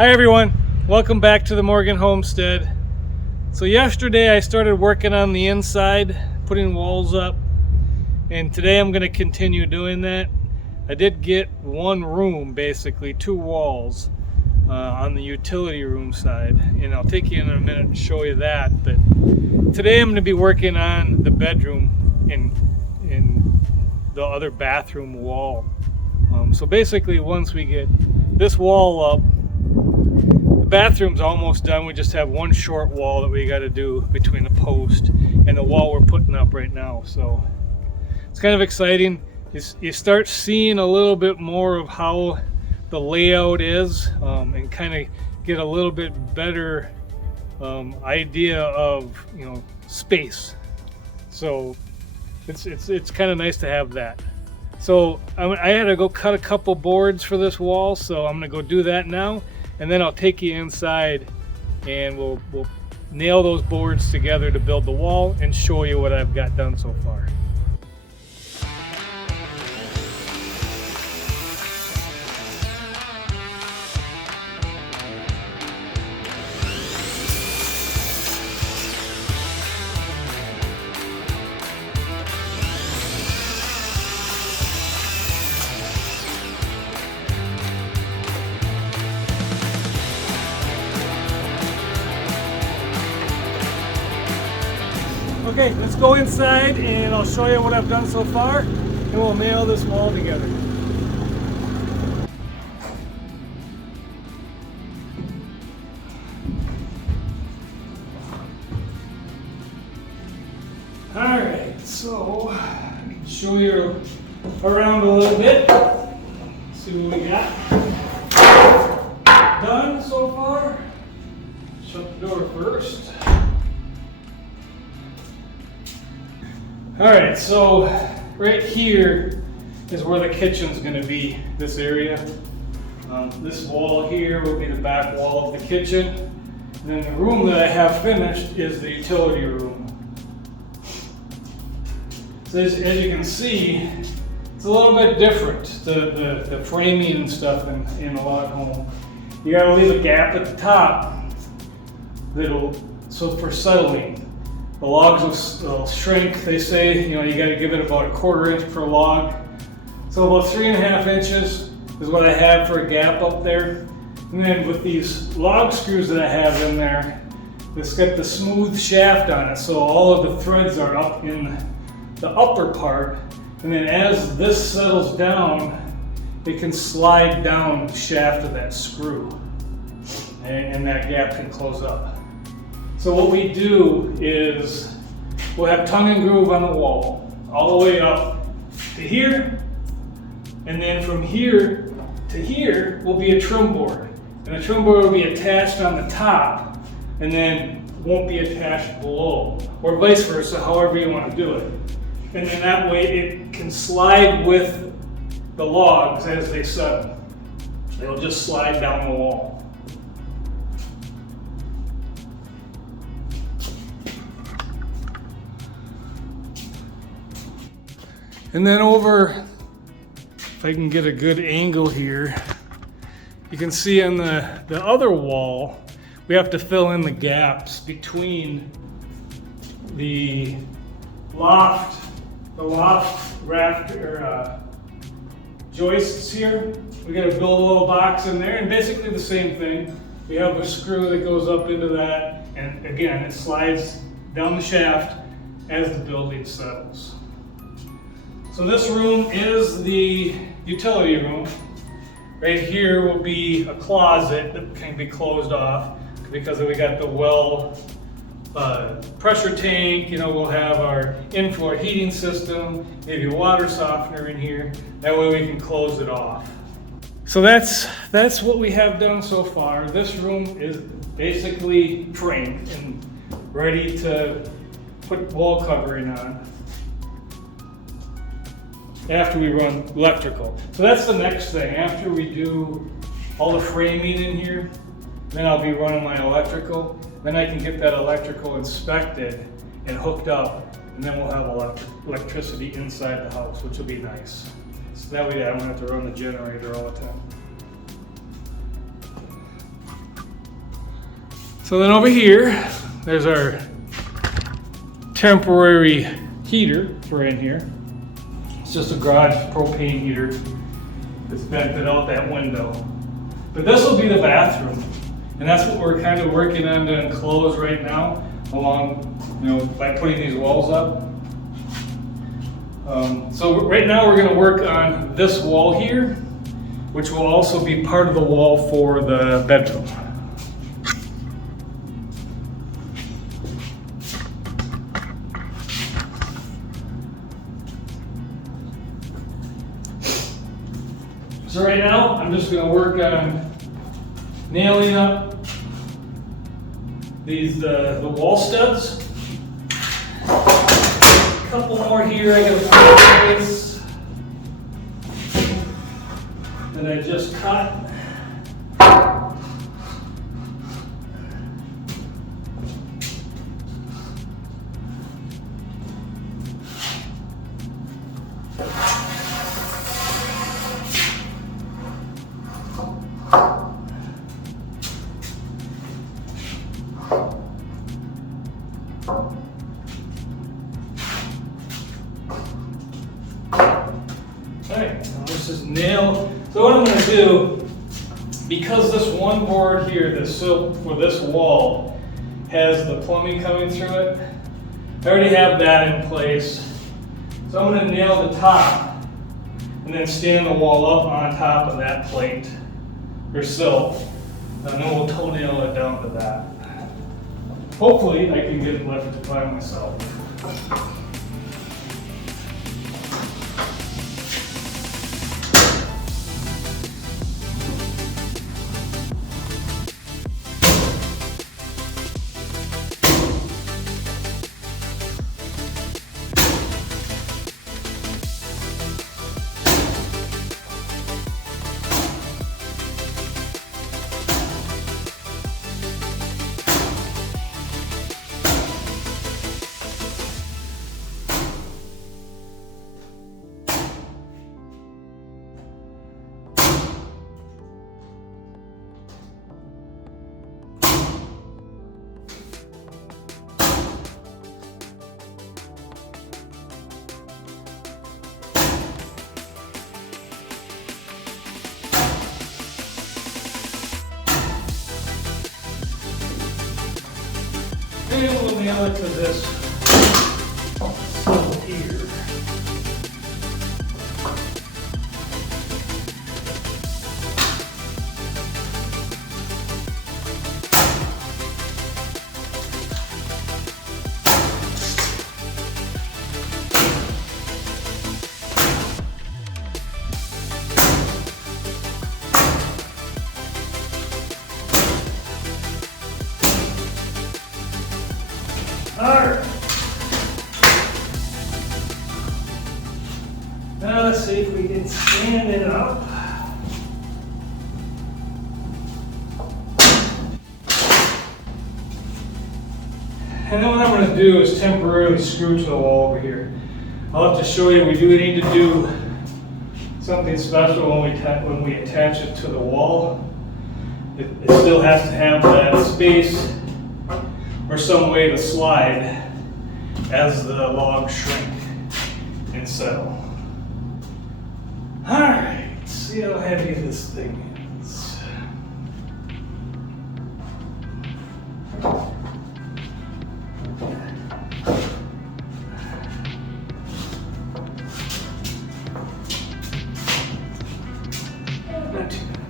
Hi everyone, welcome back to the Morgan homestead. So yesterday I started working on the inside, putting walls up, and today I'm going to continue doing that. I did get one room, basically two walls on the utility room side, and I'll take you in a minute and show you that. But today I'm going to be working on the bedroom and the other bathroom wall. So basically once we get this wall up, bathroom's almost done. We just have one short wall that we got to do between the post and the wall we're putting up right now. So it's kind of exciting. You start seeing a little bit more of how the layout is, and kind of get a little bit better idea of space. So it's kind of nice to have that. So I had to go cut a couple boards for this wall, so I'm gonna go do that now. And then I'll take you inside and we'll nail those boards together to build the wall and show you what I've got done so far. Okay, let's go inside and I'll show you what I've done so far, and we'll nail this wall together. Alright, so I can show you around a little bit. See what we got done so far. Shut the door first. Alright, so right here is where the kitchen's going to be, this area. This wall here will be the back wall of the kitchen. And then the room that I have finished is the utility room. So as you can see, it's a little bit different, the framing and stuff in a log home. You got to leave a gap at the top so for settling. The logs will shrink, they say. You got to give it about 1/4 inch per log. So about 3.5 inches is what I have for a gap up there. And then with these log screws that I have in there, it's got the smooth shaft on it, so all of the threads are up in the upper part. And then as this settles down, it can slide down the shaft of that screw, and that gap can close up. So what we do is we'll have tongue and groove on the wall all the way up to here, and then from here to here will be a trim board, and the trim board will be attached on the top and then won't be attached below, or vice versa, however you want to do it. And then that way it can slide with the logs as they settle. It'll just slide down the wall. And then over, if I can get a good angle here, you can see on the other wall, we have to fill in the gaps between the loft rafter joists here. We got to build a little box in there, and basically the same thing. We have a screw that goes up into that, and again, it slides down the shaft as the building settles. So this room is the utility room. Right here will be a closet that can be closed off because we got the well pressure tank. We'll have our in-floor heating system, maybe a water softener in here. That way we can close it off. So that's what we have done so far. This room is basically framed and ready to put wall covering on after we run electrical. So that's the next thing. After we do all the framing in here, then I'll be running my electrical. Then I can get that electrical inspected and hooked up, and then we'll have electricity inside the house, which will be nice. So that way I don't have to run the generator all the time. So then over here, there's our temporary heater for in here. It's just a garage propane heater that's vented out that window. But this will be the bathroom, and that's what we're kind of working on to enclose right now, by putting these walls up. So right now we're going to work on this wall here, which will also be part of the wall for the bedroom. So right now, I'm just going to work on nailing up these the wall studs. A couple more here I got to put in place that I just cut. Alright, now this is nailed. So what I'm going to do, because this one board here, the sill for this wall, has the plumbing coming through it, I already have that in place. So I'm going to nail the top and then stand the wall up on top of that plate or sill. And then we'll toe nail it down to that. Hopefully I can get it lifted by myself. And we'll nail it to this sill here. Alright. Now let's see if we can stand it up. And then what I'm going to do is temporarily screw to the wall over here. I'll have to show you, we do need to do something special when we attach it to the wall. It still has to have that space or some way to slide as the logs shrink and settle. Alright, let's see how heavy this thing is. Not too bad.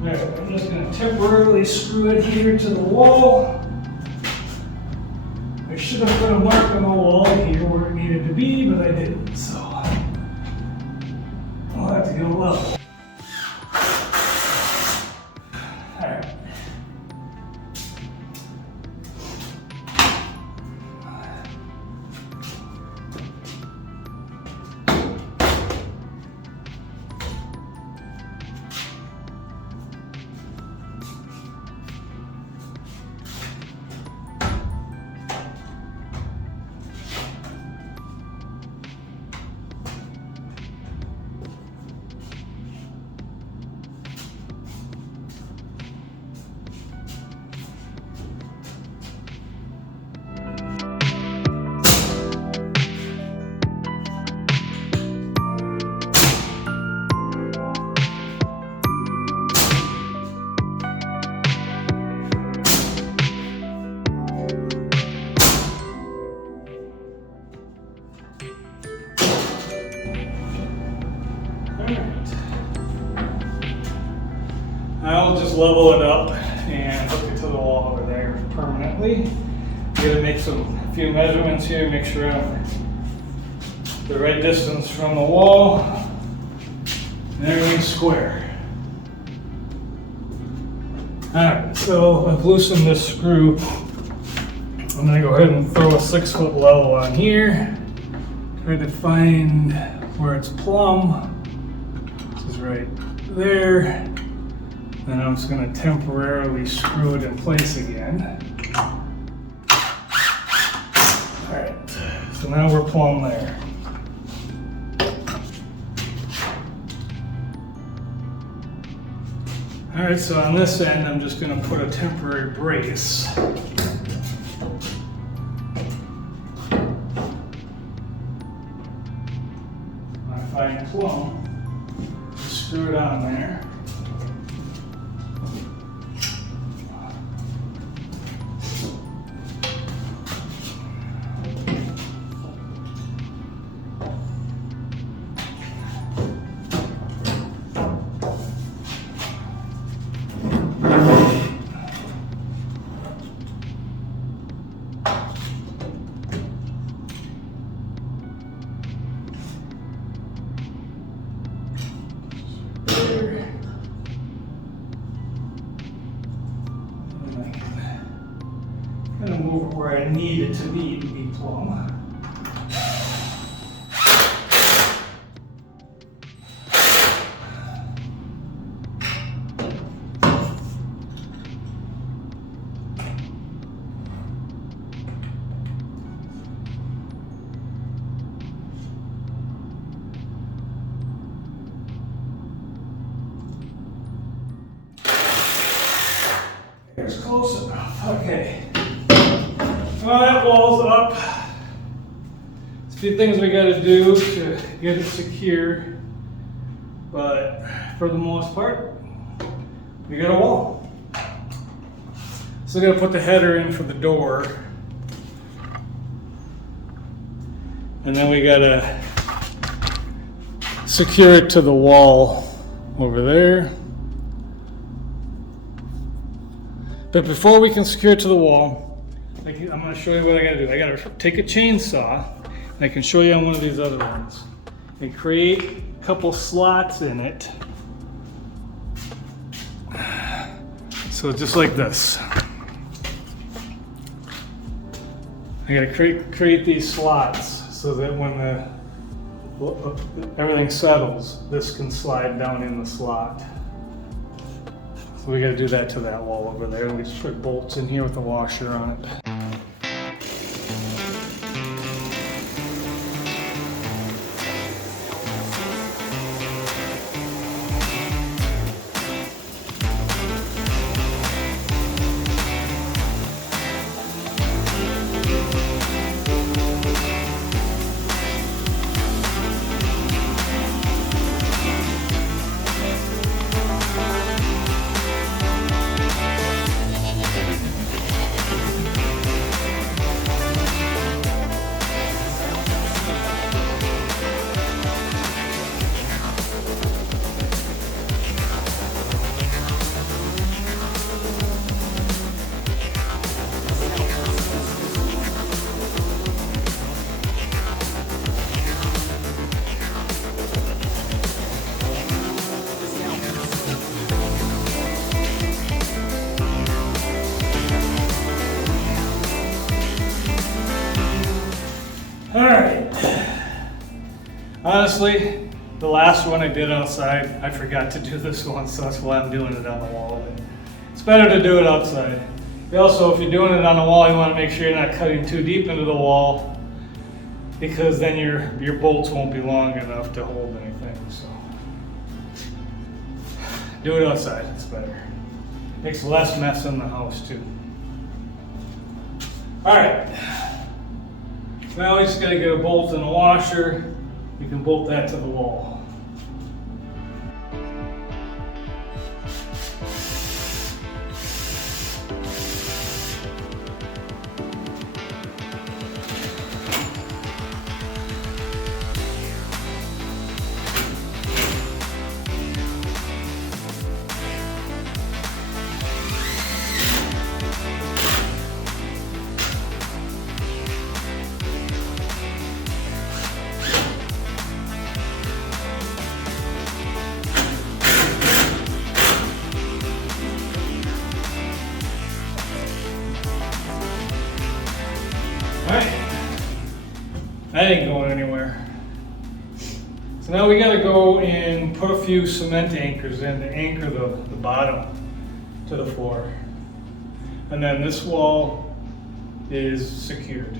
Alright, I'm just going to temporarily screw it here to the wall. I should have put a mark on the wall here where it needed to be, but I didn't, so I'll have to go level. Alright. level it up and hook it to the wall over there permanently. Gotta make a few measurements here, make sure I'm the right distance from the wall, and everything's square. Alright, so I've loosened this screw. I'm gonna go ahead and throw a 6-foot level on here. Try to find where it's plumb. This is right there. Then I'm just gonna temporarily screw it in place again. Alright, so now we're plumb there. Alright, so on this end, I'm just going to put a temporary brace. When I find plumb, screw it on there. I'm going to move it where I need it to be plumb. It's close enough. Okay. Well, that wall's up. There's a few things we got to do to get it secure, but for the most part, we got a wall. So we got to put the header in for the door, and then we got to secure it to the wall over there. But before we can secure it to the wall, I'm going to show you what I got to do. I got to take a chainsaw, and I can show you on one of these other ones, and create a couple slots in it. So just like this. I got to create these slots so that when everything settles, this can slide down in the slot. So we got to do that to that wall over there. We just put bolts in here with a washer on it. Alright, honestly, the last one I did outside, I forgot to do this one, so that's why I'm doing it on the wall. It's better to do it outside. Also, if you're doing it on the wall, you want to make sure you're not cutting too deep into the wall, because then your bolts won't be long enough to hold anything. So do it outside, it's better. Makes less mess in the house too. Alright. Now we just got to get a bolt and a washer. You can bolt that to the wall. Alright, that ain't going anywhere. So now we gotta go and put a few cement anchors in to anchor the bottom to the floor. And then this wall is secured.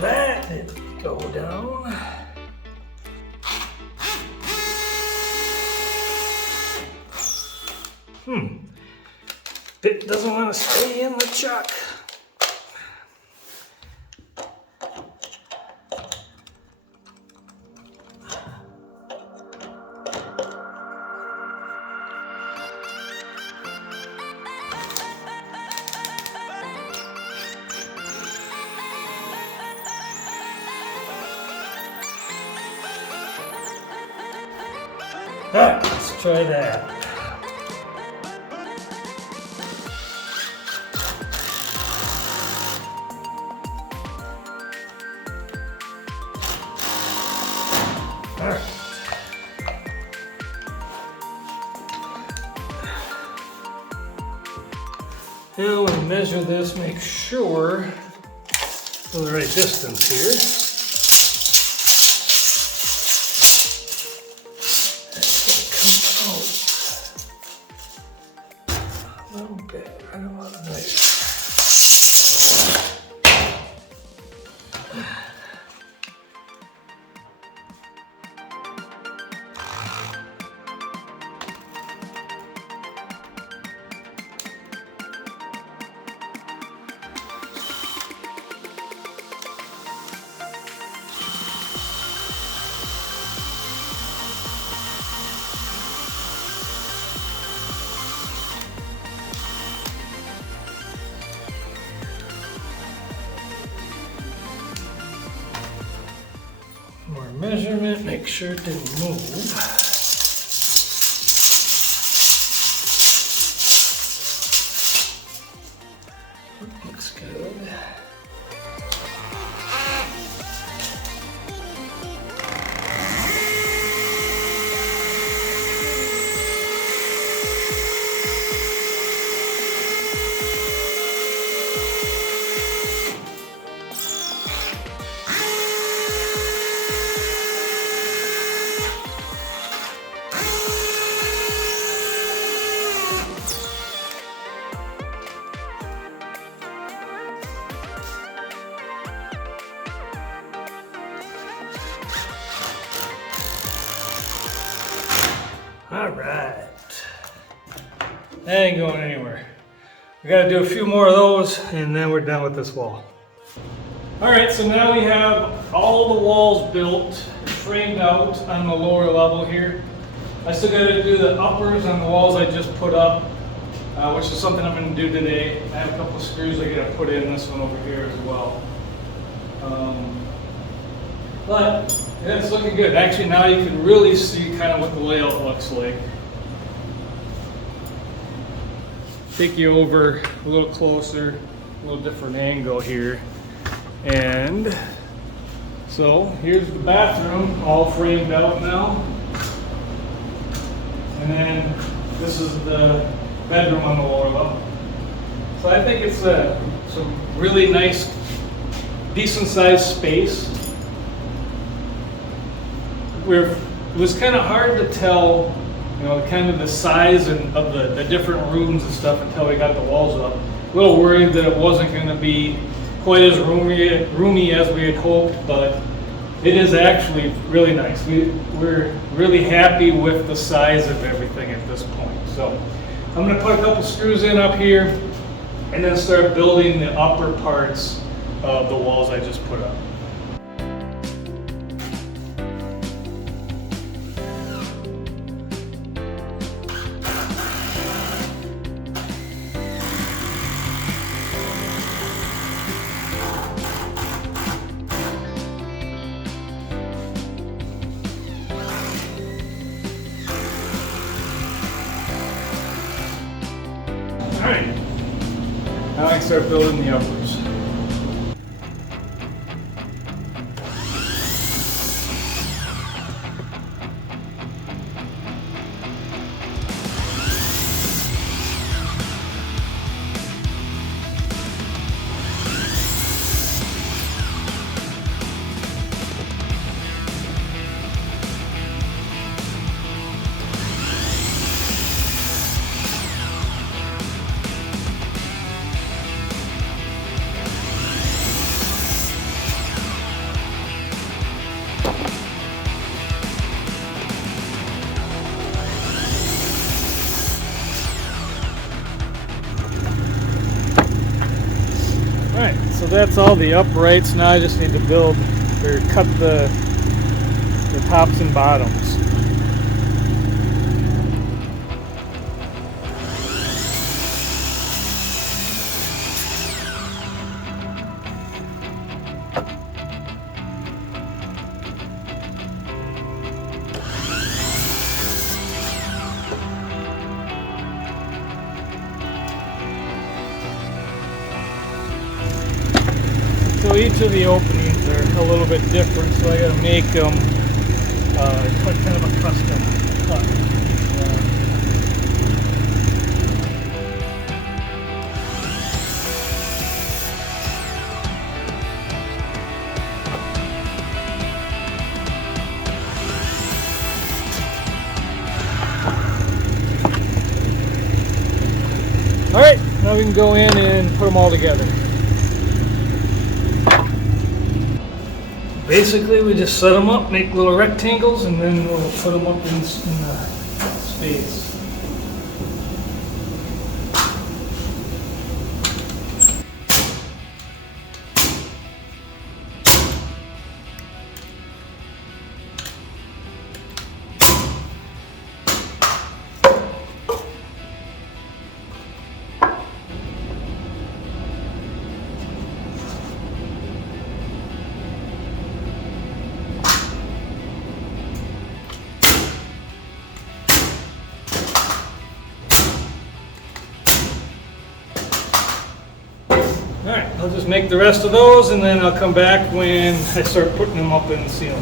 That didn't go down. It doesn't want to stay in the chuck. Alright, let's try that. Alright. Now I'm going to measure this, make sure we're the right distance here. Okay, right about there. More measurement, make sure it didn't move. Looks good. All right, that ain't going anywhere. We got to do a few more of those and then we're done with this wall. All right, so now we have all the walls built, framed out on the lower level here. I still got to do the uppers on the walls I just put up, which is something I'm going to do today. I have a couple of screws I got to put in this one over here as well. But yeah, it's looking good. Actually, now you can really see kind of what the layout looks like. Take you over a little closer, a little different angle here. And so here's the bathroom, all framed out now. And then this is the bedroom on the lower level. So I think it's some really nice, decent sized space. It was kind of hard to tell, you know, kind of the size of the different rooms and stuff until we got the walls up. A little worried that it wasn't going to be quite as roomy as we had hoped, but it is actually really nice. We're really happy with the size of everything at this point. So I'm going to put a couple screws in up here and then start building the upper parts of the walls I just put up. Alright, now I can start building the uppers. Alright, so that's all the uprights. Now I just need to build or cut the tops and bottoms. So each of the openings are a little bit different, so I got to make them kind of a custom cut. All right, now we can go in and put them all together. Basically, we just set them up, make little rectangles, and then we'll put them up in the space. Alright, I'll just make the rest of those and then I'll come back when I start putting them up in the ceiling.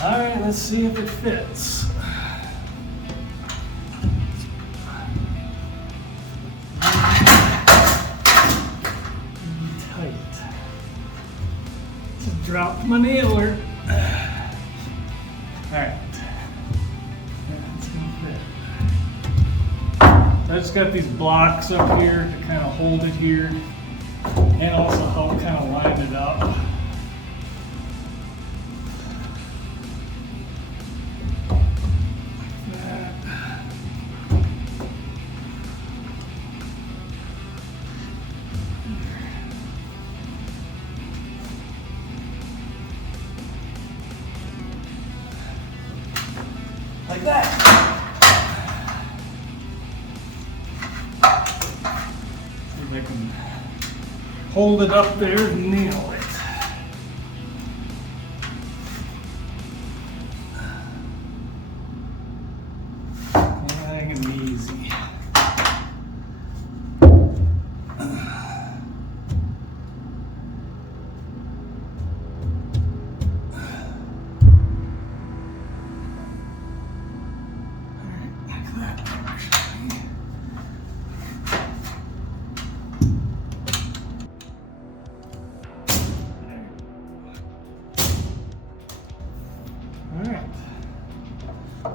Alright, let's see if it fits. Tight. Just dropped my nailer. Alright. That's gonna fit. I just got these blocks up here to kind of hold it here and also help kind of line it up. Like that. I can hold it up there and nail it. Nice and easy.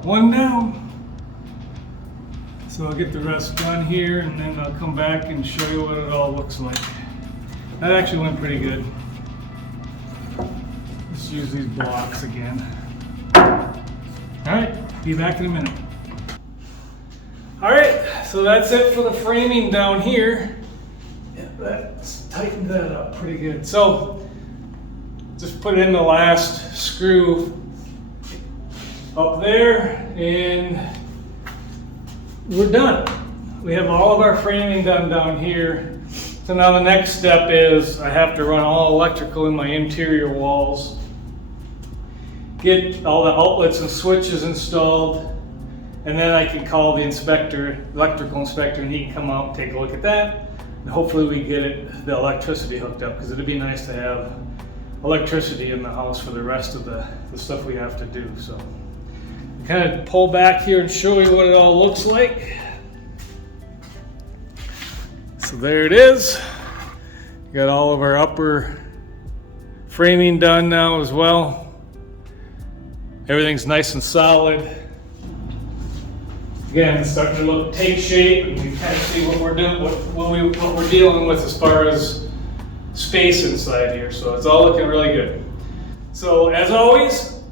One down. So I'll get the rest done here and then I'll come back and show you what it all looks like. That actually went pretty good. Let's use these blocks again. Alright, be back in a minute. Alright, so that's it for the framing down here. Yeah, that's tightened that up pretty good. So, just put in the last screw up there and we're done. We have all of our framing done down here. So now the next step is I have to run all electrical in my interior walls, get all the outlets and switches installed, and then I can call the inspector, electrical inspector, and he can come out and take a look at that. And hopefully we get the electricity hooked up, because it'd be nice to have electricity in the house for the rest of the stuff we have to do. So kind of pull back here and show you what it all looks like. So there it is. Got all of our upper framing done now as well. Everything's nice and solid. Again, it's starting to take shape, and we kind of see what we're doing, what we're dealing with as far as space inside here. So it's all looking really good. So as always,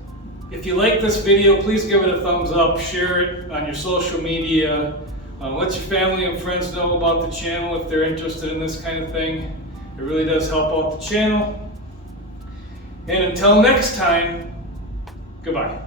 if you like this video, please give it a thumbs up, share it on your social media. Let your family and friends know about the channel if they're interested in this kind of thing. It really does help out the channel. And until next time, goodbye.